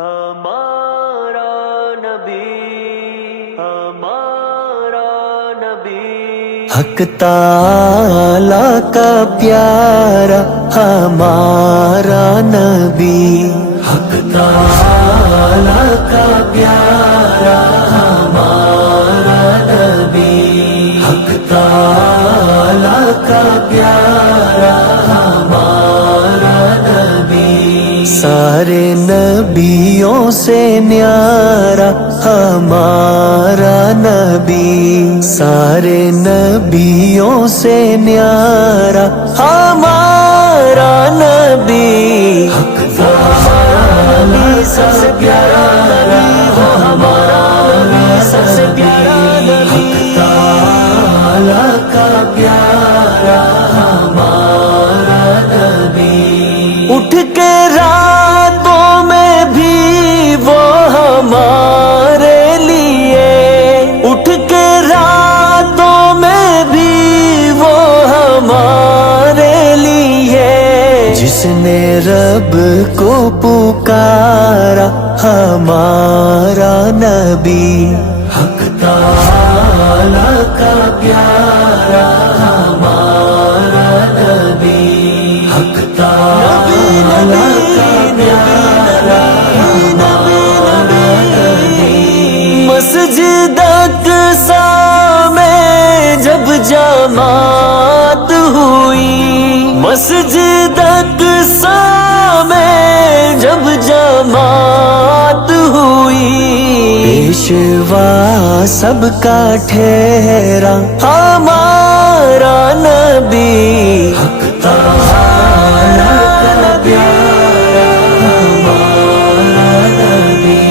ہمارا نبی، ہمارا نبی، حق تعالی کا پیارا ہمارا نبی، حق تعالی کا پیارا ہمارا نبی، حق تعالی کا پیارا ہمارا نبی، سارے نبیوں سے نیارا ہمارا نبی، سارے نبیوں سے نیارا ہمارا نبی، حق تعالی سب سے پیارا نبی، وہ ہمارا نبی سب سے پیارا نبی، حق تعالی کا پیارا ہمارا نبی، اٹھ کے راتوں میں بھی وہ ہمارے لیے، اٹھ کے راتوں میں بھی وہ ہمارے لیے، جس نے رب کو پکارا ہمارا نبی، حق تعالی کا پیارا ہمارا نبی، حق تعالی کا پیارا ہمارا نبی، مسجد اقصی میں جب جماعت ہوئی، مسجد اقصی میں جب جماعت ہوئی، پیشوا سب کا ٹھہرا ہمارا نبی، حق تعالی کا پیارا ہمارا نبی،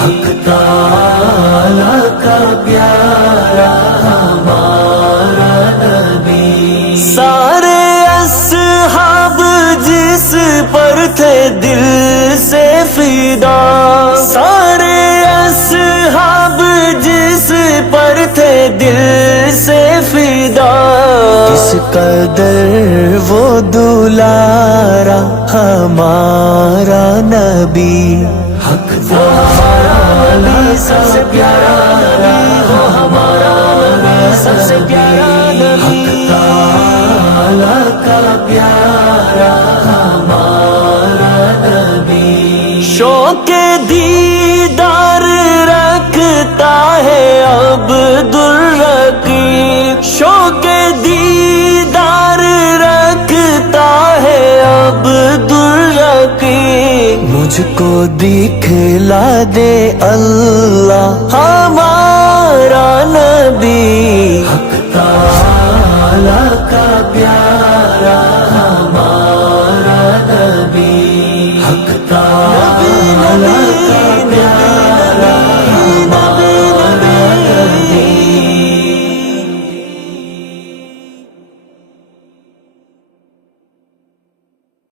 حق تعالی کا پیارا ہمارا نبی، سارے اصحاب جس پر تھے دل سے فدا، سارے اصحاب جس پر تھے دل سے فدا، اس قدر وہ دلارا ہمارا نبی، حق تعالی سب سے پیارا نبی، وہ ہمارا نبی سب سے پیارا نبی، حق تعالی کا پیارا ہمارا نبی، شوق دیدار رکھتا ہے عبد الرقیب، شوق دیدار رکھتا ہے عبد الرقیب، مجھ کو دکھلا دے اللہ ہمارا نبی، حق تعالی کا پیارا ہمارا نبی، حق تعالی کا پیارا